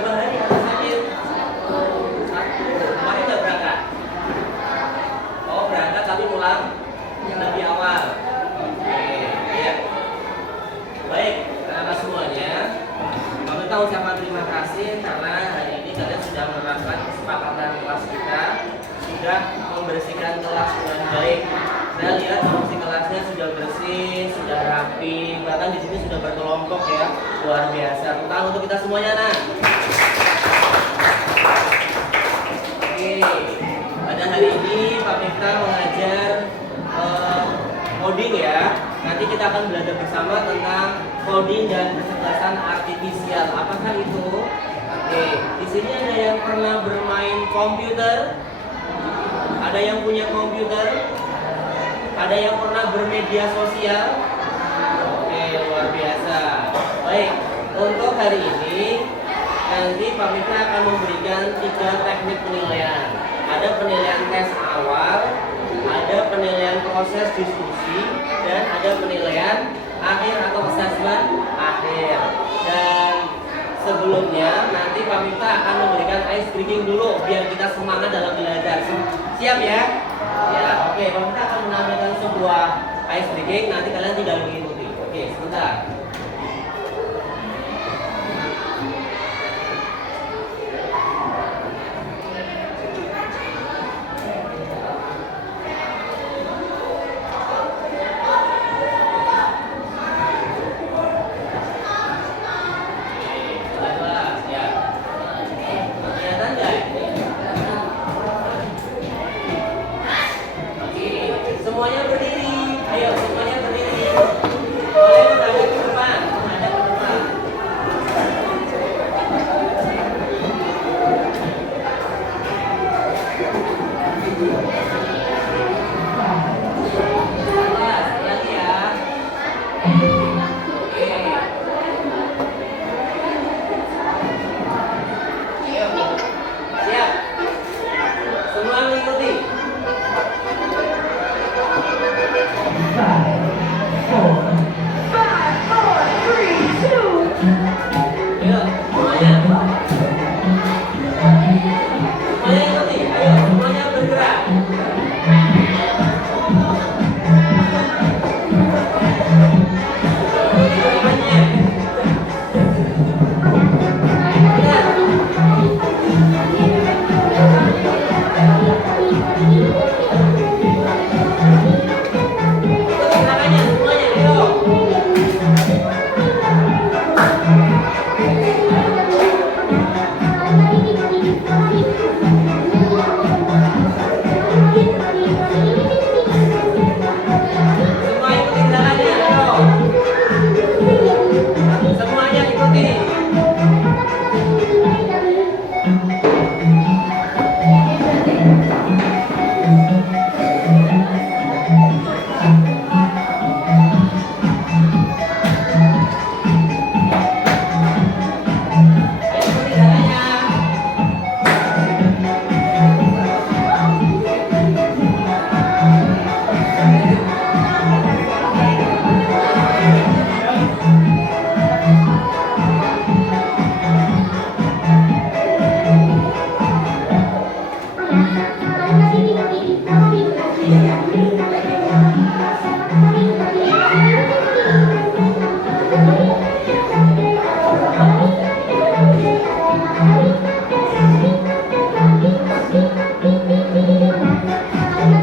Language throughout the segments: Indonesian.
berapa hari anak sakit? Satu. Kemarin nggak berangkat? Oh berangkat tapi pulang lebih awal. Oke, ya. Baik, anak semuanya. Kami tahu ucapkan terima kasih karena hari ini kalian sudah menerapkan kesepakatan kelas kita, sudah membersihkan kelas dengan baik. Saya lihat kondisi kelasnya sudah bersih, sudah rapi, bahkan di sini sudah berkelompok ya, luar biasa. Tepuk tangan untuk kita semuanya, nah. Oke, pada hari ini Pak Miftah mengajar coding ya. Nanti kita akan belajar bersama tentang coding dan kecerdasan artifisial. Apakah itu? Oke, di sini ada yang pernah bermain komputer? Ada yang punya komputer? Ada yang pernah bermedia sosial? Oke, luar biasa. Baik, untuk hari ini nanti Pak Miftah akan memberikan 3 teknik penilaian. Ada penilaian tes awal, ada penilaian proses diskusi, dan ada penilaian akhir atau assessment akhir. Dan sebelumnya nanti Pak Miftah akan memberikan ice breaking dulu biar kita semangat dalam belajar. Siap ya? Ya, oke. Pak Miftah akan menampilkan sebuah ice breaking, nanti kalian tinggal mengikuti. Oke, sebentar. Semuanya berdiri, ayo semuanya berdiri. Boleh menghadap ke depan, menghadap ke depan. Kelas, lagi ya. Oke. Ayo, siap. Semua mengikuti. 5, 4, 3, 2. Ayo, semuanya. Semuanya ikuti. Ayo, semuanya bergerak. Semuanya. Gerakannya semuanya, ayo. Semua ikuti gerakannya, ayo. Semuanya ikuti. Ayo ikuti gerakannya.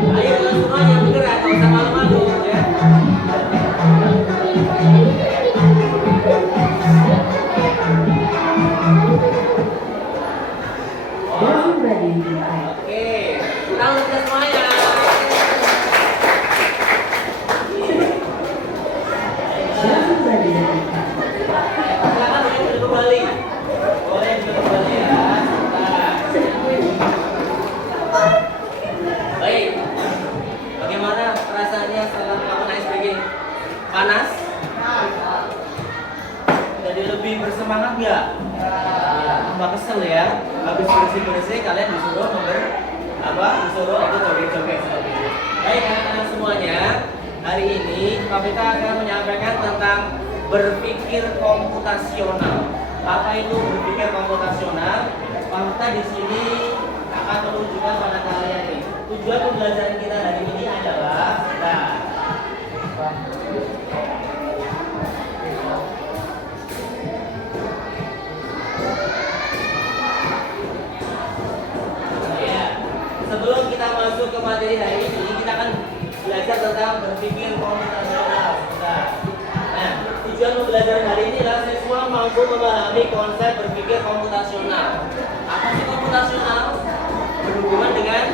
Ayo semuanya bergerak, nggak usah malu-malu ya. Doesn't ready to be Oke, tangan kita semuanya. Doesn't ready to be Silakan boleh duduk kembali. Boleh duduk kembali ya. Sebentar. Baik. Bagaimana perasaannya setelah melakukan ice breaking? Panas? Jadi lebih bersemangat nggak? Ya, tambah kesel ya. Habis bersih-bersih kalian disuruh disuruh ikut joget-joget seperti itu. Baik anak-anak semuanya, hari ini Pak Miftah akan menyampaikan tentang berpikir komputasional. Apa itu berpikir komputasional? Fakta di sini akan menunjukkan pada kalian nih. Tujuan pembelajaran kita hari ini adalah sebelum kita masuk ke materi hari ini, kita akan belajar tentang berpikir komputasional. Nah, tujuan pembelajaran hari ini adalah siswa mampu memahami konsep berpikir komputasional. Apa sih komputasional? Berhubungan dengan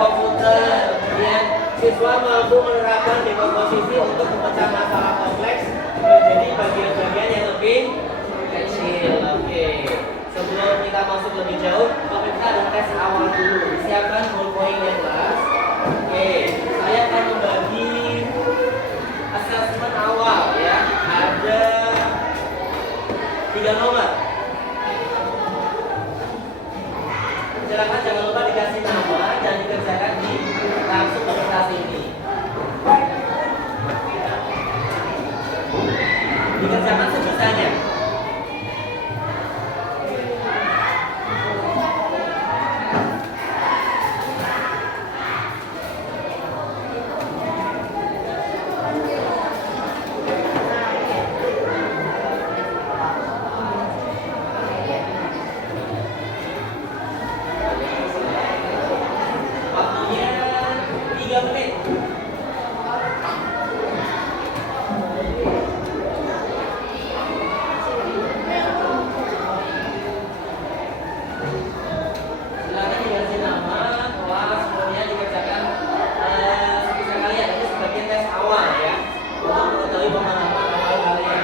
komputer. Kemudian siswa mampu menerapkan dekomposisi untuk memecah masalah kompleks menjadi bagian-bagian yang lebih kecil. Oke. Sebelum kita masuk lebih jauh, kita ada tes awal dulu. Siapkan ballpoint ya kelas. Oke, saya akan membagi asesmen awal ya. Ada 3 nomor. Silakan jangan lupa dikasih nama dan dikerjakan di langsung ke kertas ini. Dikerjakan sebisanya. Waktunya 3 menit. Silakan dikasih nama, kelas, semuanya dikerjakan sebisa kalian. Ini sebagai tes awal ya, untuk mengetahui pemahaman awal kalian.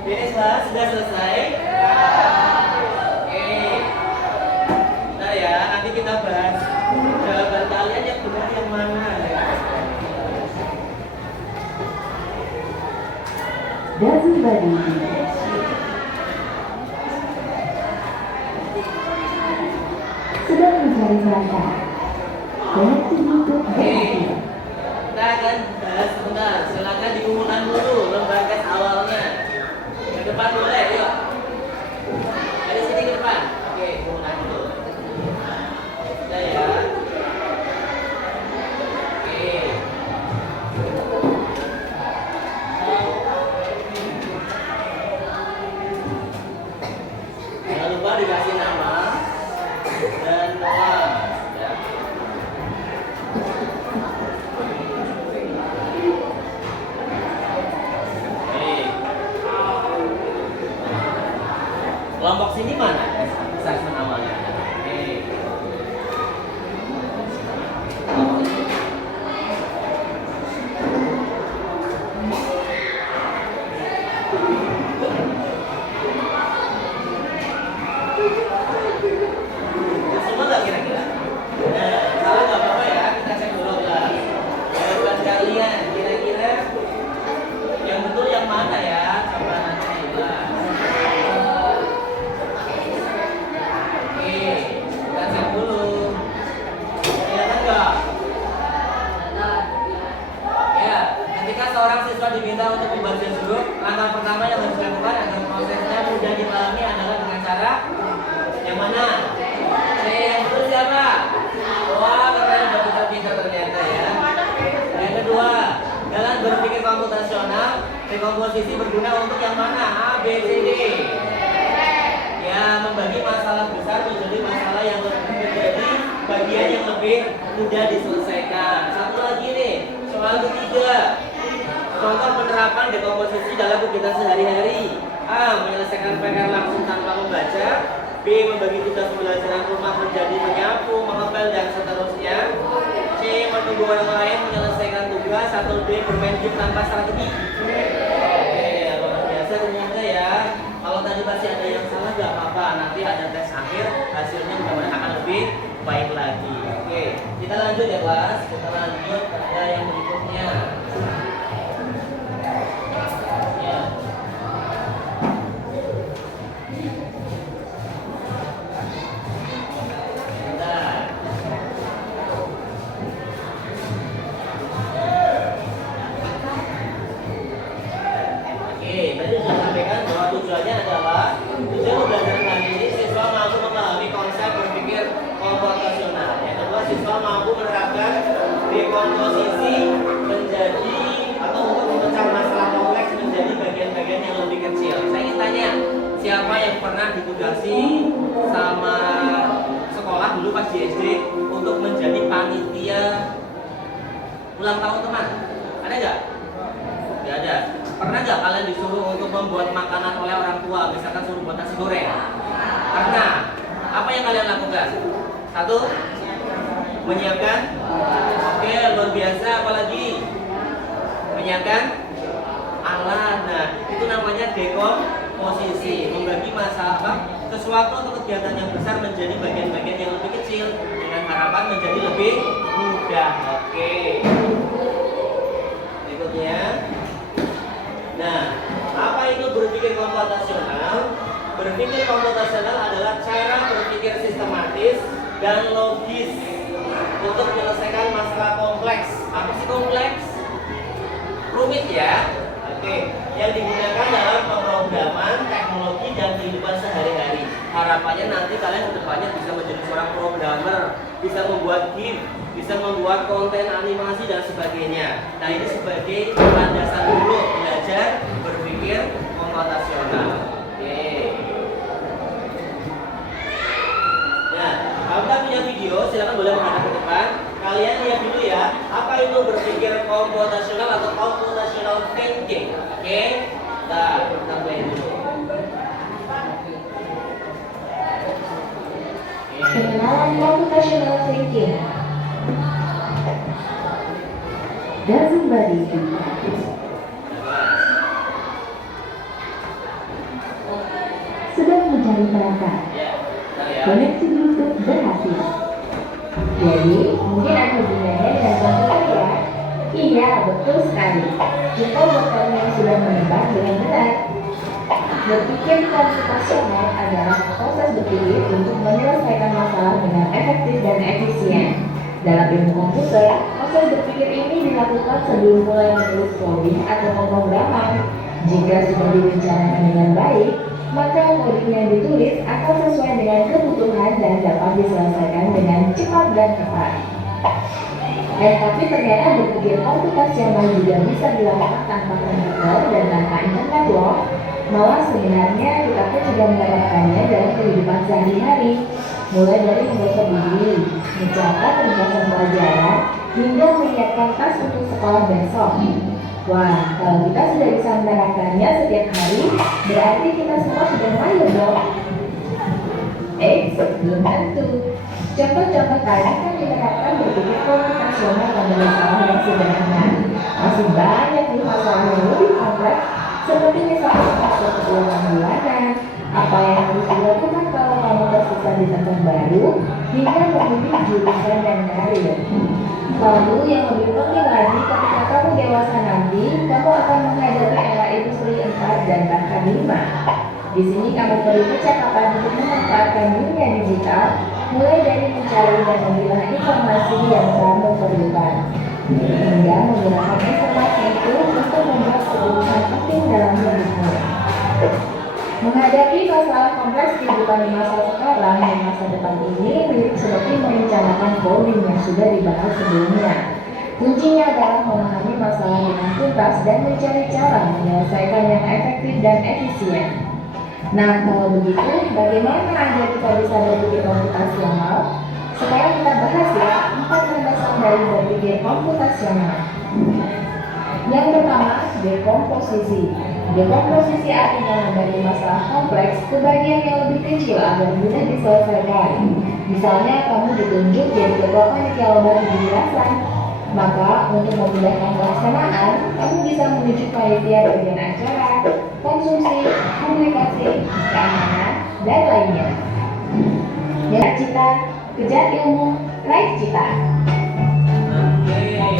Finish kelas, sudah selesai. Oke, bentar ya, nanti kita bahas jawaban kalian yang benar yang mana ya. Doesn't body. Sedang mencari bahan. Waktu untuk berakhir. Kita akan bahas sebentar. Silakan diumumkan dulu lembar tes awalnya. Ke depan boleh, yuk. Dari sini ke depan. Oke, umumkan dulu. Sudah ya. Oke. Jangan lupa dikasih nama dan kelas. Ya. Kelompok sini mana? Assessment awalnya. Oke. Kelompok ini. Semua nggak kira-kira? Nah, kalau nggak apa-apa ya, kita cek dulu kelas. Jawaban kalian kira-kira yang betul yang mana ya? Coba nanti di kelas. Oke, kita cek dulu. Kelihatan nggak? Ya, ketika seorang siswa diminta untuk membuat grup, langkah pertama yang harus dilakukan agar prosesnya mudah dipahami adalah dengan cara yang mana? Yang betul siapa? Wah, kalian udah pintar-pintar ternyata ya. Yang kedua, dalam berpikir komputasional, dekomposisi berguna untuk yang mana? A, B, C, D. Ya, membagi masalah besar menjadi masalah yang lebih menjadi bagian yang lebih mudah diselesaikan. Satu lagi nih, soal ketiga. Contoh penerapan dekomposisi dalam kegiatan sehari-hari. A, menyelesaikan PR langsung tanpa membaca. B, membagi tugas pembelajaran rumah menjadi menyapu, mengepel, dan seterusnya. C, menunggu orang lain menyelesaikan tugas. Atau D, bermain game tanpa strategi. Oke, luar biasa ternyata ya. Kalau tadi masih ada yang salah nggak apa-apa. Nanti ada tes akhir, hasilnya mudah-mudahan akan lebih baik lagi. Oke, kita lanjut ya kelas. Kita lanjut pada yang berikutnya. Ya. Bentar. siapa yang pernah ditugasi sama sekolah dulu pas di SD untuk menjadi panitia ulang tahun teman? Ada nggak? Nggak ada. Pernah nggak kalian disuruh untuk membuat makanan oleh orang tua, misalkan suruh buat nasi goreng? Pernah. Apa yang kalian lakukan? Satu, menyiapkan. Oke, luar biasa. Apalagi menyiapkan alat. Nah, itu namanya dekomposisi, membagi masalah sesuatu atau kegiatan yang besar menjadi bagian-bagian yang lebih kecil dengan harapan menjadi lebih mudah. Oke. Berikutnya. Nah, apa itu berpikir komputasional? Berpikir komputasional adalah cara berpikir sistematis dan logis untuk menyelesaikan masalah kompleks. Apa sih kompleks? Rumit ya. Oke, yang digunakan dalam pemrograman, teknologi dan kehidupan sehari-hari. Harapannya nanti kalian kedepannya bisa menjadi seorang programmer, bisa membuat game, bisa membuat konten animasi dan sebagainya. Nah, ini sebagai landasan dulu belajar berpikir komputasional. Oke. Nah, kalau kita punya video, silakan boleh menghadap ke depan. Kalian lihat dulu ya, apa itu berpikir komputasional atau computational thinking. Oke, kita play dulu. Pengenalan computational thinking. Doesn't body do practice? Sedang mencari perangkat. Koneksi Bluetooth berhasil. Jadi, mungkin ada hubungannya dengan komputer ya? Iya, betul sekali. Kita dokter yang sudah menebak dengan benar. Berpikir komputasional adalah proses berpikir untuk menyelesaikan masalah dengan efektif dan efisien. Dalam ilmu komputer, proses berpikir ini dilakukan sebelum mulai menulis coding atau pemrograman. Jika sudah direncanakan dengan baik, maka coding yang ditulis akan sesuai dengan kebutuhan dan dapat diselesaikan dengan cepat dan tepat. Tapi ternyata berpikir komputasional juga bisa dilakukan tanpa komputer dan tanpa internet loh. Malah sebenarnya kita pun sudah menerapkannya dalam kehidupan sehari-hari, mulai dari membaca buku, mencatat ringkasan pelajaran, hingga menyiapkan tas untuk sekolah besok. Wah, kalau kita sudah bisa menerapkannya setiap hari, berarti kita semua sudah mahir dong. Belum tentu. Contoh-contoh tadi kan diterapkan berpikir komputasional pada masalah yang sederhana. Masih banyak nih masalah yang lebih kompleks, seperti misalnya faktor keuangan bulanan, apa yang harus dilakukan kalau kamu tersisa di tempat baru, hingga memilih jurusan dan karir. Lalu yang lebih penting lagi, ketika kamu dewasa nanti, kamu akan menghadapi era industri 4 dan bahkan 5. Di sini kamu perlu kecakapan untuk memanfaatkan dunia digital, mulai dari mencari dan memilah informasi yang kamu perlukan, hingga menggunakan informasi itu untuk membuat keputusan penting dalam hidupmu. Menghadapi masalah kompleks kehidupan di masa sekarang dan masa depan ini mirip seperti merencanakan coding yang sudah dibahas sebelumnya. Kuncinya adalah memahami masalah dengan tuntas dan mencari cara menyelesaikan yang efektif dan efisien. Nah, kalau begitu, bagaimana agar kita bisa berpikir komputasional? Sekarang kita bahas ya 4 landasan dari berpikir komputasional. Yang pertama, dekomposisi. Dekomposisi artinya dari masalah kompleks ke bagian yang lebih kecil agar mudah diselesaikan. Misalnya, kamu ditunjuk jadi ketua panitia lomba penjelasan. Maka, untuk memudahkan pelaksanaan, kamu bisa menuju panitia bagian acara, konsumsi, publikasi, keamanan, dan lainnya. Ya, cita, kejar ilmu, raih cita. Oke,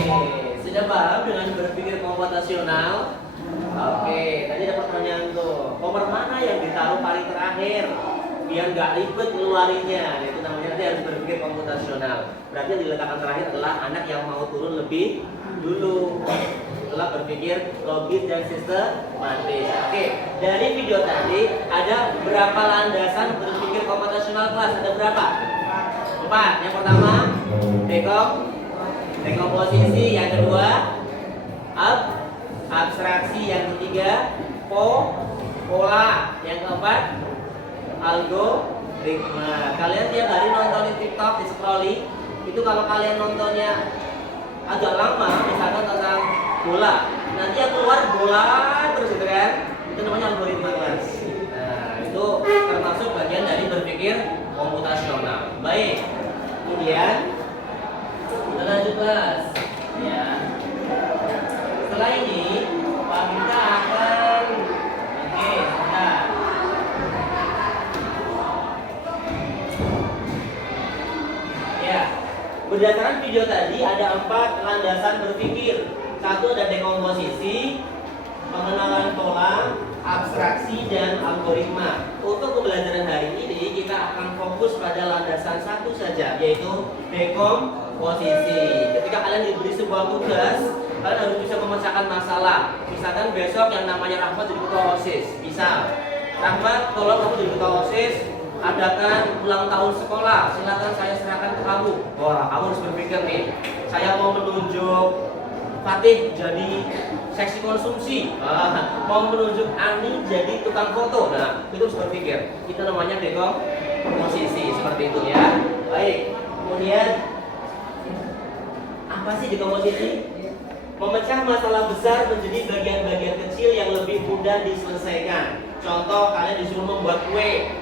sudah paham dengan berpikir komputasional? Oke, tadi ada pertanyaan tuh, nomor mana yang ditaruh paling terakhir biar nggak ribet ngeluarinnya? Itu namanya nanti harus berpikir komputasional. Berarti yang diletakkan terakhir adalah anak yang mau turun lebih dulu, setelah berpikir logis dan sistematis. Oke, dari video tadi ada berapa landasan berpikir komputasional kelas? Ada berapa? 4. Yang pertama, dekomposisi. Yang kedua, abstraksi. Yang ketiga, pola. Yang keempat, algoritma. Kalian tiap hari nontonin TikTok, di scrolling, itu kalau kalian nontonnya agak lama, misalkan tentang bola, nanti yang keluar bola terus gitu kan, itu namanya algoritma kelas. Nah, itu termasuk bagian dari berpikir komputasional. Baik, kemudian kita lanjut kelas ya. Setelah ini Pak kita akan sebentar. Ya, berdasarkan video tadi ada 4 landasan berpikir. Satu ada dekomposisi, pengenalan pola, abstraksi, dan algoritma. Untuk pembelajaran hari ini kita akan fokus pada landasan satu saja, yaitu dekomposisi. Ketika kalian diberi sebuah tugas, kalian harus bisa memecahkan masalah. Misalkan besok yang namanya Rahmat jadi ketua OSIS. Misal, Rahmat, tolong kamu jadi ketua OSIS, adakan ulang tahun sekolah. Silakan saya serahkan ke kamu. Wah, kamu harus berpikir nih. Saya mau menunjuk Fatih jadi seksi konsumsi, mau menunjuk Ani jadi tukang foto. Nah, itu harus berpikir. Itu namanya dekomposisi, seperti itu ya. Baik, kemudian apa sih dekomposisi? Memecah masalah besar menjadi bagian-bagian kecil yang lebih mudah diselesaikan. Contoh, kalian disuruh membuat kue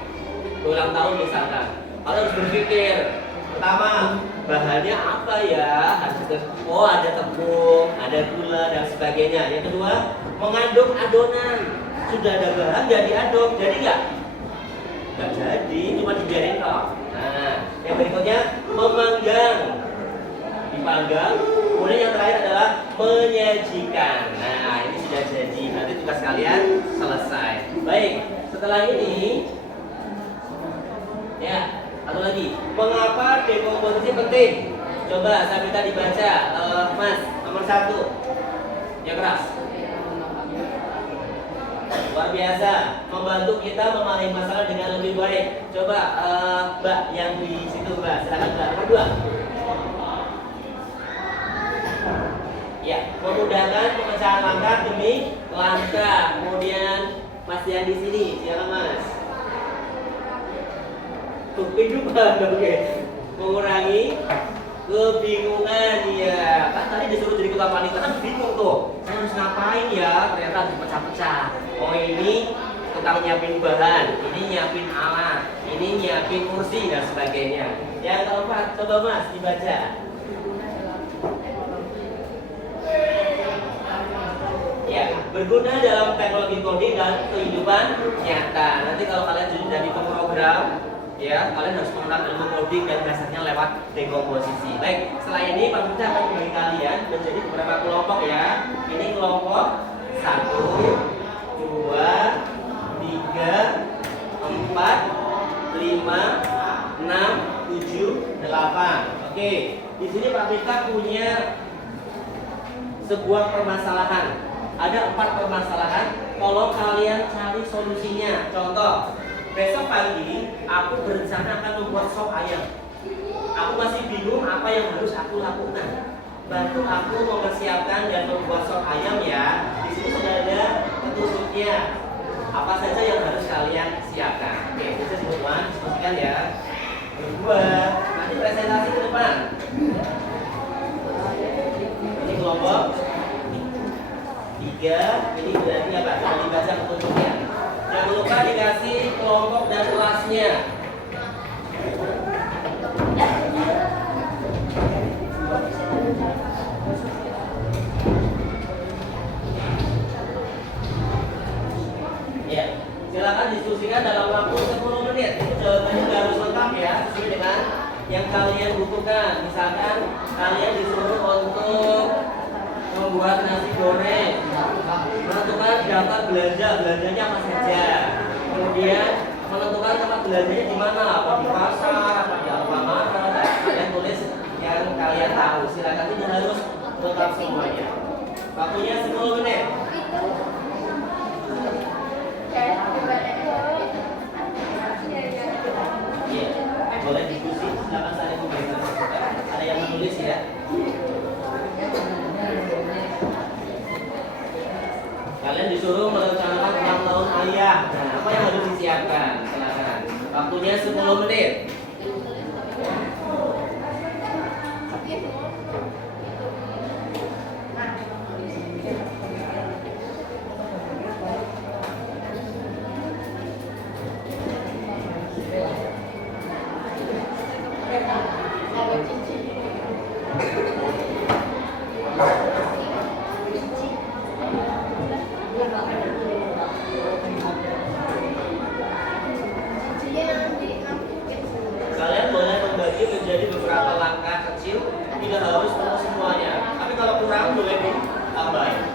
ulang tahun misalkan. Kalian harus berpikir, pertama, bahannya apa ya? Oh, ada tepung, ada gula, dan sebagainya. Yang kedua, mengaduk adonan. Sudah ada bahan, nggak diaduk, jadi nggak? Nggak jadi, cuma dibiarin kok. Nah, yang berikutnya, memanggang. Dipanggang. Kemudian yang terakhir adalah menyajikan. Nah, ini sudah jadi. Nanti tugas kalian selesai. Baik, setelah ini, ya, satu lagi, mengapa dekomposisi penting? Coba saya minta dibaca, Mas, nomor 1. Yang keras. Luar biasa, membantu kita memahami masalah dengan lebih baik. Coba, Mbak, yang di situ, Mbak, silakan Mbak. Nomor 2. Ya, memudahkan pemecahan langkah demi langkah. Kemudian Mas yang di sini, silakan Mas. Kehidupan, oke. Mengurangi kebingungan, ya. Kan tadi disuruh jadi ketua panitia kan bingung tuh. Saya harus ngapain ya? Ternyata harus pecah-pecah. Oh, ini tukang nyiapin bahan, ini nyiapin alat, ini nyiapin kursi dan sebagainya. Yang keempat, coba Mas dibaca. Ya, berguna dalam teknologi coding dan kehidupan nyata. Nanti kalau kalian sudah jadi pemrogram, ya, kalian harus mengenal ilmu coding dan dasarnya lewat dekomposisi. Baik, setelah ini Pak Bunda akan membagi kalian menjadi beberapa kelompok ya. Ini kelompok 1, 2, 3, 4, 5, 6, 7, 8. Oke, di sini Pak Bunda punya sebuah permasalahan. Ada 4 permasalahan. Tolong kalian cari solusinya. Contoh, besok pagi aku berencana akan membuat sop ayam. Aku masih bingung apa yang harus aku lakukan. Bantu aku mempersiapkan dan membuat sop ayam ya. Di sini sudah ada petunjuknya. Apa saja yang harus kalian siapkan? Oke, bisa diskusikan ya. Berdua, nanti presentasi ke depan. Ini kelompok 3, ini berarti apa? Coba dibaca petunjuknya. Jangan lupa dikasih kelompok dan kelasnya. Ya, silakan diskusikan dalam waktu 10 menit. Itu jawabannya harus lengkap ya, sesuai dengan yang kalian butuhkan. Misalkan kalian disuruh untuk membuat nasi goreng, menentukan daftar belanjanya apa saja, kemudian menentukan tempat belanjanya di mana, apa di pasar, apa di Alfamart. Kalian tulis yang kalian tahu. Silakan, tidak harus lengkap semuanya. Waktunya 10 menit. Iya, boleh diskusi. Silakan saling memberikan. Ada yang menulis ya. Kalian disuruh merencanakan ulang tahun ayah. Waktunya 10 menit. Kalian boleh membagi menjadi beberapa langkah kecil, tidak harus penuh semuanya. Tapi kalau kurang boleh ditambahin.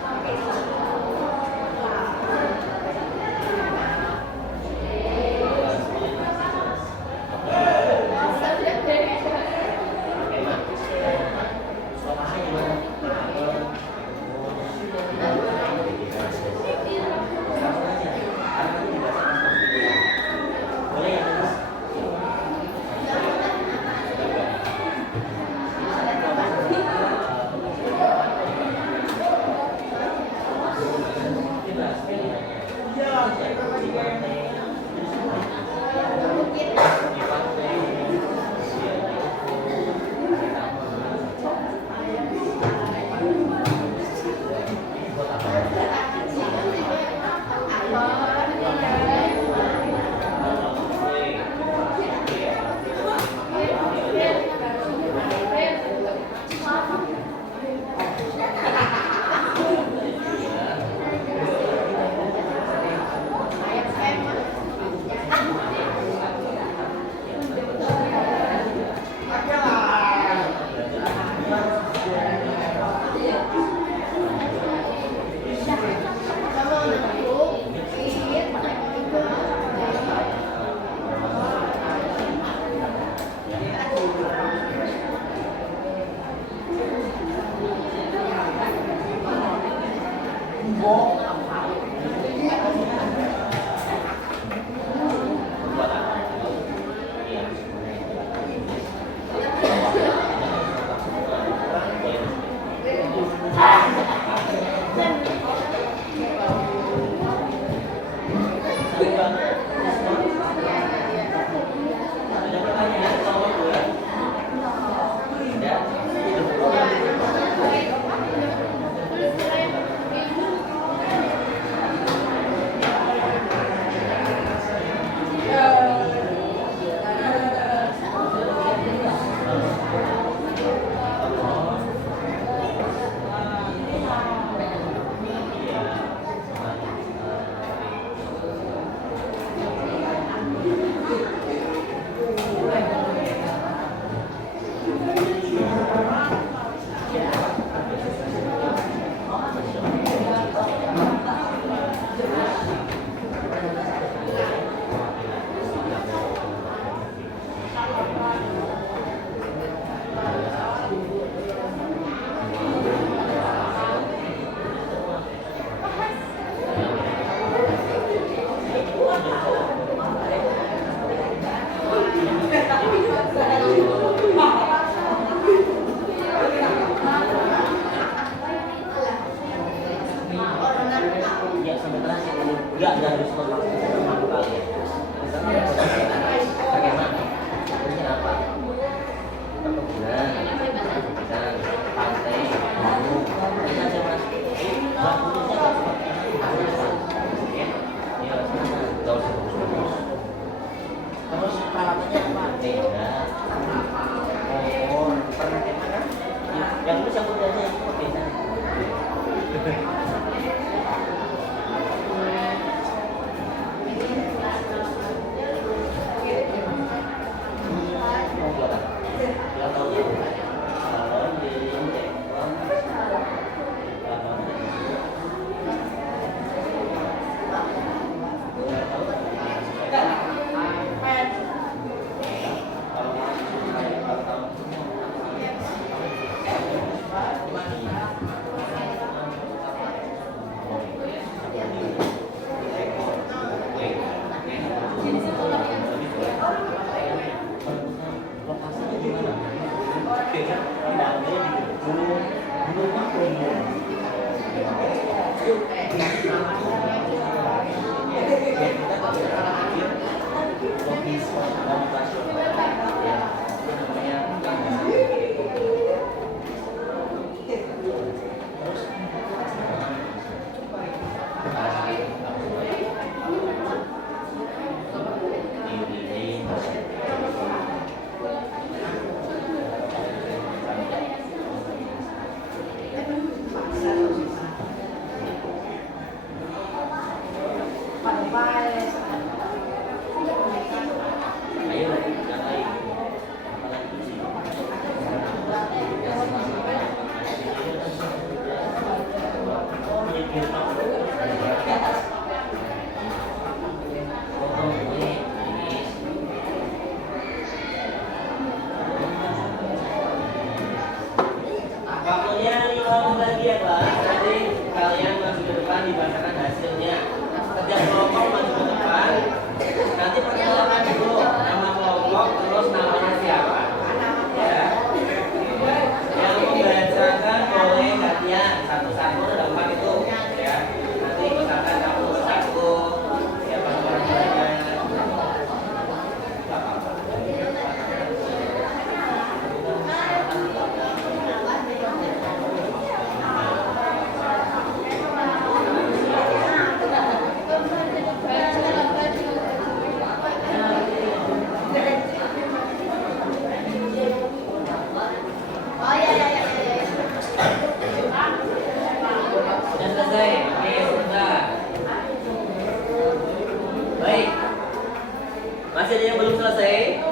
Masih ada yang belum selesai?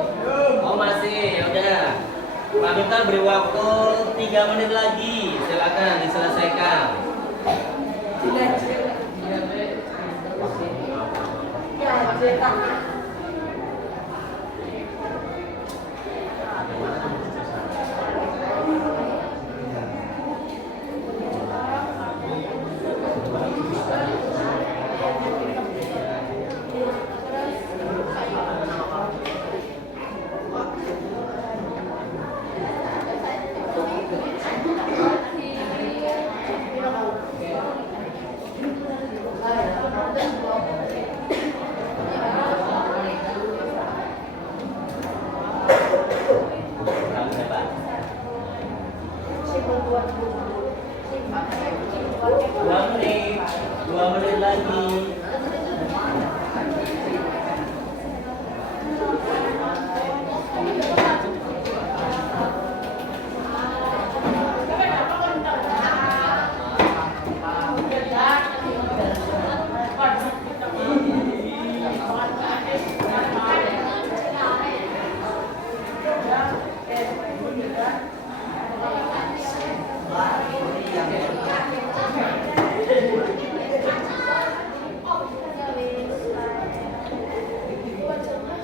Oh masih, ya udah. Pak Miftah beri waktu 3 menit lagi. Silakan diselesaikan. Dua menit lagi.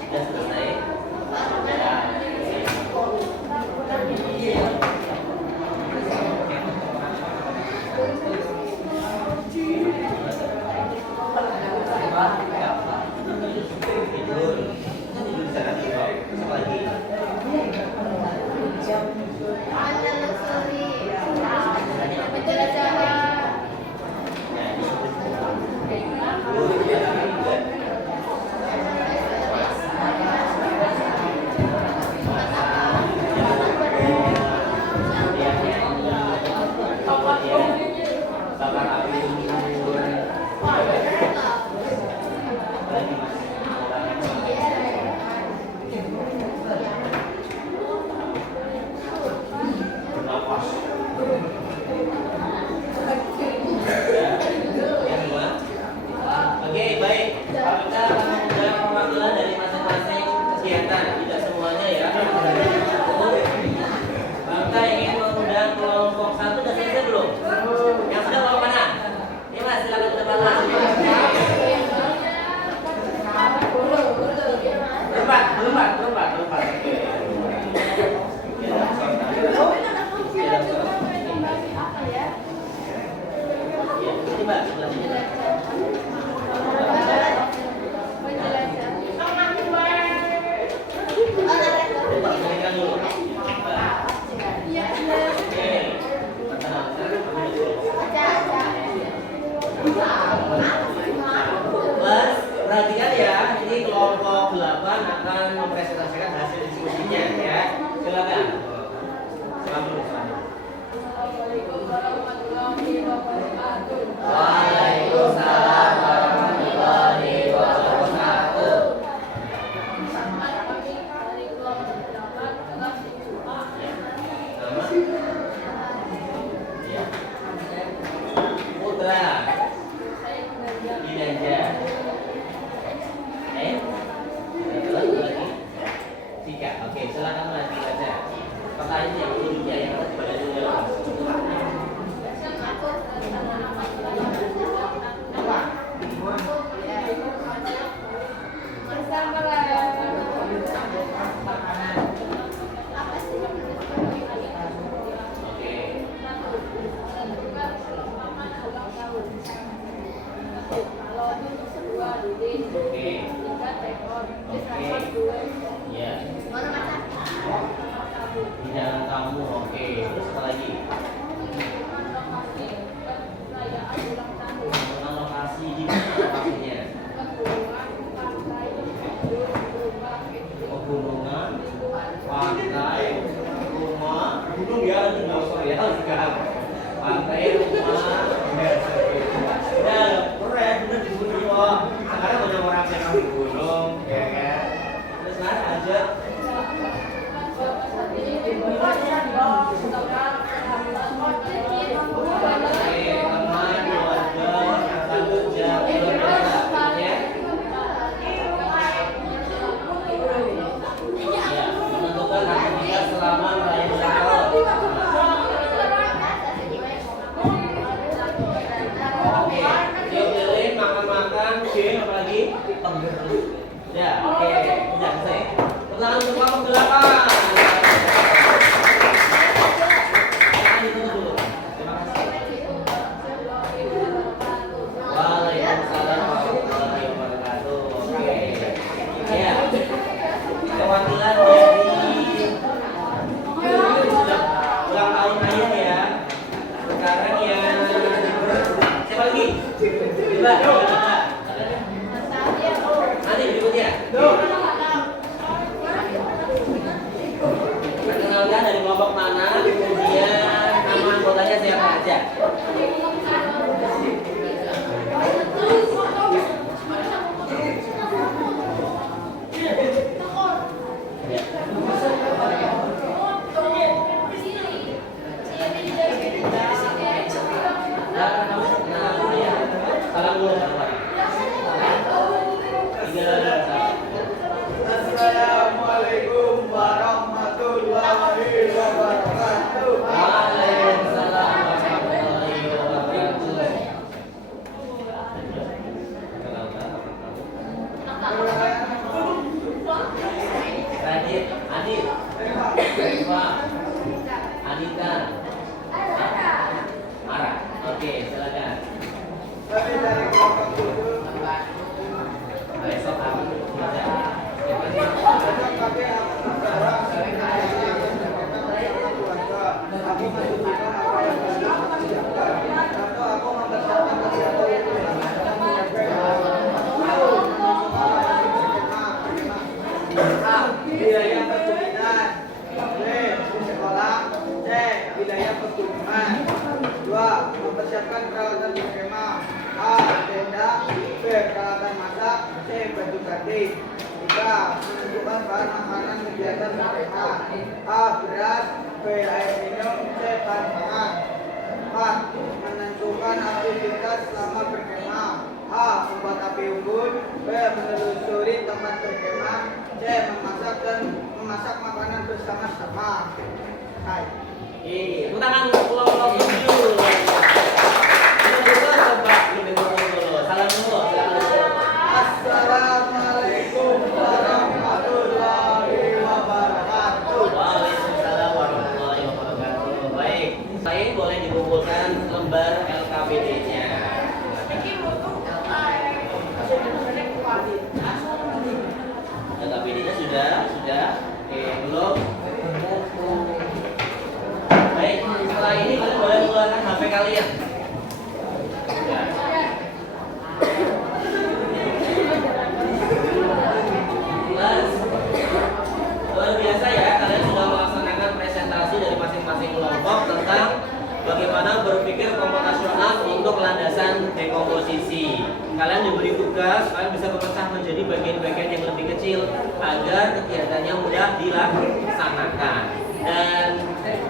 Sudah selesai. Oke, baik. Kita akan mengundang perwakilan dari masing-masing kegiatan, tidak semuanya ya. Kita ingin mengundang kelompok 1 dan selesai belum? Yang sudah kelompok mana? Ini mas, silakan ke depan mas. Berempat. Ini mbak, sebelah sini. Mas, perhatikan ya, ini kelompok 8 akan mempresentasikan hasil diskusinya ya. Silakan. Waalaikumsalam warahmatullahi wabarakatuh. Putra Dinanja. Satu lagi. 3. Oke, silakan Mas dibaca. Pertanyaannya yang kedua yang harus dibaca dulu. Iya. Hidangan tamu, oke. Terus apa lagi? Tentang lokasi di mana lokasinya? Pegunungan, pantai, rumah, gunung ya, enggak. Pantai, rumah, dan keren, bener di gunung kok. Sekarang banyak orang yang di gunung, ya kan? Terus mana aja? Ya, oke, sudah selesai. Perlahan untuk kelompok 8. Jangan ditutup dulu. Terima kasih. Waalaikumsalam warahmatullahi wabarakatuh. Oke. Ya. Perwakilan dari sudah ulang tahun ayah ya. Sekarang yang siapa lagi? Coba. Nanti berikutnya. Perkenalkan dari kelompok mana, kemudian nama anggotanya siapa aja. Salam dulu. Assalamualaikum warahmatullahi wabarakatuh. Waalaikumsalam warahmatullahi wabarakatuh. Radit, Adit, Reva, Anita, Ara. Oke, silakan. Kami dari kelompok 7. Besok kami baca. Kami akan bicara dari yang berkaitan keluarga. Aku menunjukkan apa yang dilakukan atau aku mempersiapkan kegiatan itu. Wilayah perkebunan. B. Di sekolah. C. Wilayah pegunungan. 2. Mempersiapkan peralatan berkemah. A. Tenda. B. Peralatan masak. C. Baju ganti. 3. Menentukan bahan makanan kegiatan berkemah. A. Beras. B. Air minum. C. Bahan pangan. 4. Menentukan aktivitas selama berkemah. A. Membuat api unggun. B. Menelusuri tempat berkemah. C. Memasak makanan bersama-sama. Hai. Tepuk tangan untuk kelompok 7. Coba lebih ngomong dulu. Salam dulu. Assalamualaikum warahmatullahi wabarakatuh. Waalaikumsalam warahmatullahi wabarakatuh. Baik, saya boleh dikumpulkan lembar LKPD-nya. LKPD-nya sudah. Oke, belum. Baik, setelah ini kalian boleh mengeluarkan HP kalian. Ya. Plus, luar biasa ya, kalian sudah melaksanakan presentasi dari masing-masing kelompok tentang bagaimana berpikir komputasional untuk landasan dekomposisi. Kalian diberi tugas, kalian bisa berpecah menjadi bagian-bagian yang lebih kecil agar kegiatannya mudah dilaksanakan. Dan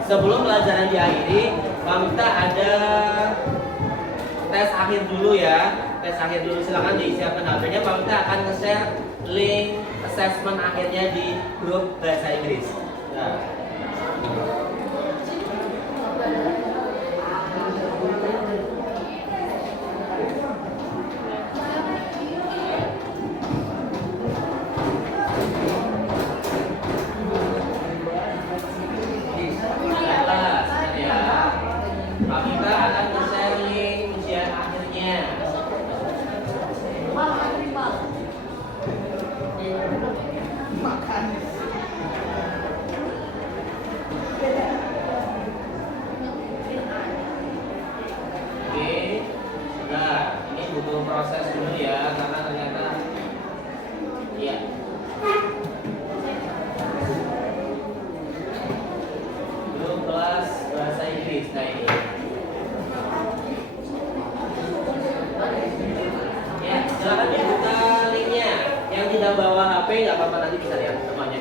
sebelum pelajaran diakhiri, kita ada tes akhir dulu ya. Tes akhir dulu, silakan disiapkan HP-nya. Kita akan nge-share link assessment akhirnya di grup bahasa Inggris. Nah. Kita akan nge-share link ujian akhirnya. Oke, nah ini butuh proses dulu ya, karena ternyata ya. Belum kelas bahasa Inggris, nah ini. Ya, silakan dibuka linknya. Yang tidak bawa HP nggak apa-apa, nanti bisa lihat semuanya.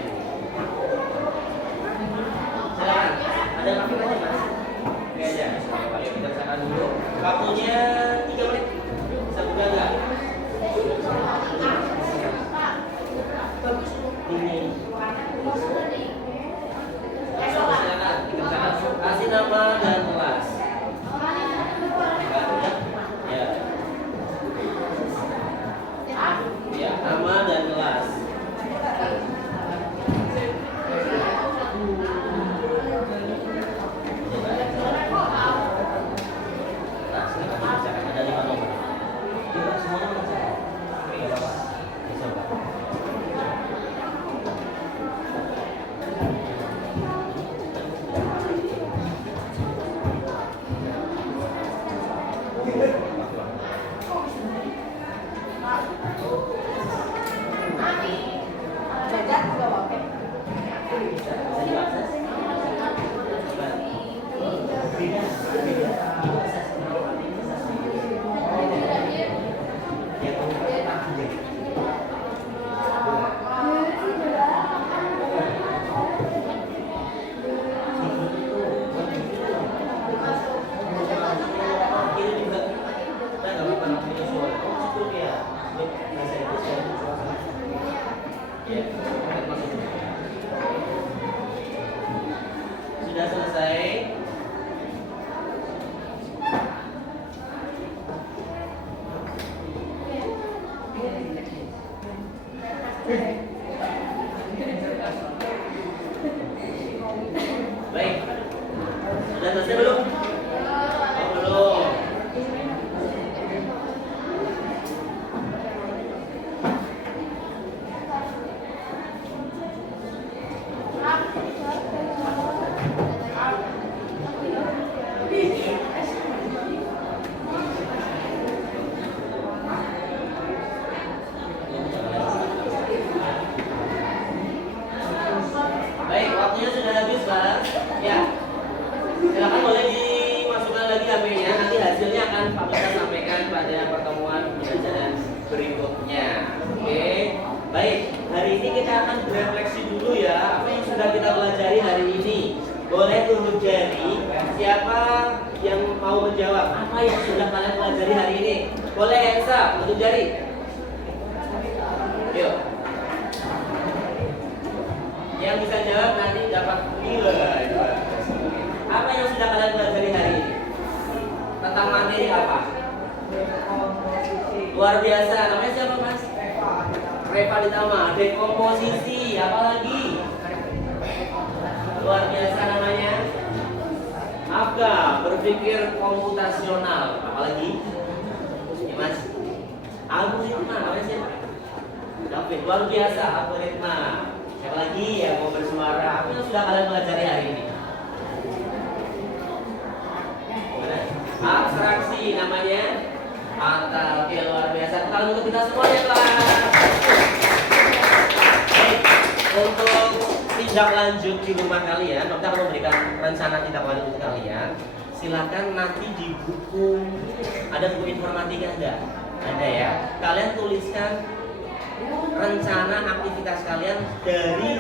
Silakan. Ada aplikasi mas? Oke aja. Ayo kita silakan dulu. Waktunya 3 menit. Bisa buka nggak? Ini. Silakan. Kita kasih nama dan kelas. Ya. Ya, nama Ya, sudah selesai. Baik, sudah selesai belum? Oh, belum. Baik, waktunya sudah habis, Pak. Ya, silakan boleh dimasukkan lagi HP-nya. Nanti hasilnya akan Pak Ustaz sampaikan pada pertemuan pembelajaran berikutnya. Oke, baik. Hari ini kita akan berefleksi dulu ya. Apa yang sudah kita pelajari hari ini? Boleh tunjuk jari. Siapa yang mau menjawab? Apa yang sudah kalian pelajari hari ini? Boleh hands up, tunjuk jari. Yuk. Yang bisa jawab nanti dapat nilai. Apa yang sudah kalian pelajari hari ini? Tentang materi apa? Luar biasa. Namanya siapa, Mas? Reva Ditama. Dekomposisi. Apa lagi? Luar biasa namanya. Apa? Berpikir komputasional. Apa lagi? Ya, Mas. Algoritma. Namanya siapa? David. Luar biasa. Algoritma. Siapa lagi yang mau bersuara? Apa yang sudah kalian pelajari hari ini? Abstraksi namanya. Mantap, oke, luar biasa. Kalau untuk kita semua ya kelas. Baik, untuk tindak lanjut di rumah kalian, kita akan memberikan rencana tindak lanjut untuk kalian. Silakan nanti di buku, ada buku informatika enggak? Ada ya. Kalian tuliskan rencana aktivitas kalian dari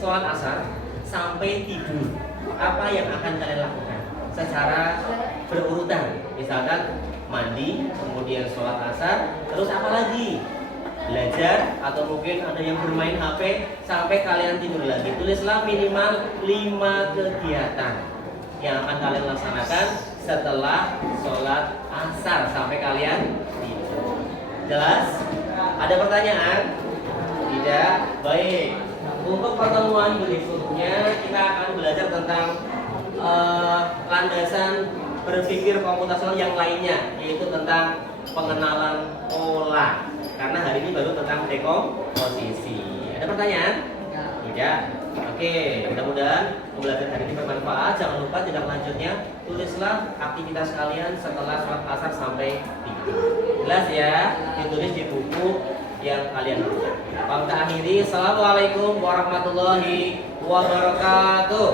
sholat asar sampai tidur. Apa yang akan kalian lakukan secara berurutan? Misalkan mandi, kemudian sholat asar, terus apa lagi? Belajar, atau mungkin ada yang bermain HP sampai kalian tidur lagi. Tulislah minimal 5 kegiatan yang akan kalian laksanakan setelah sholat asar sampai kalian tidur. Jelas? Ada pertanyaan? Tidak? Baik. Untuk pertemuan berikutnya kita akan belajar tentang landasan berpikir komputasional yang lainnya, yaitu tentang pengenalan pola. Karena hari ini baru tentang dekomposisi. Ada pertanyaan? Tidak? Oke, mudah-mudahan pembelajaran hari ini bermanfaat. Jangan lupa tindak lanjutnya, tulislah aktivitas kalian setelah sholat asar sampai tidur. Jelas ya? Ditulis di buku yang kalian punya. Kita akhiri. Assalamualaikum warahmatullahi wabarakatuh.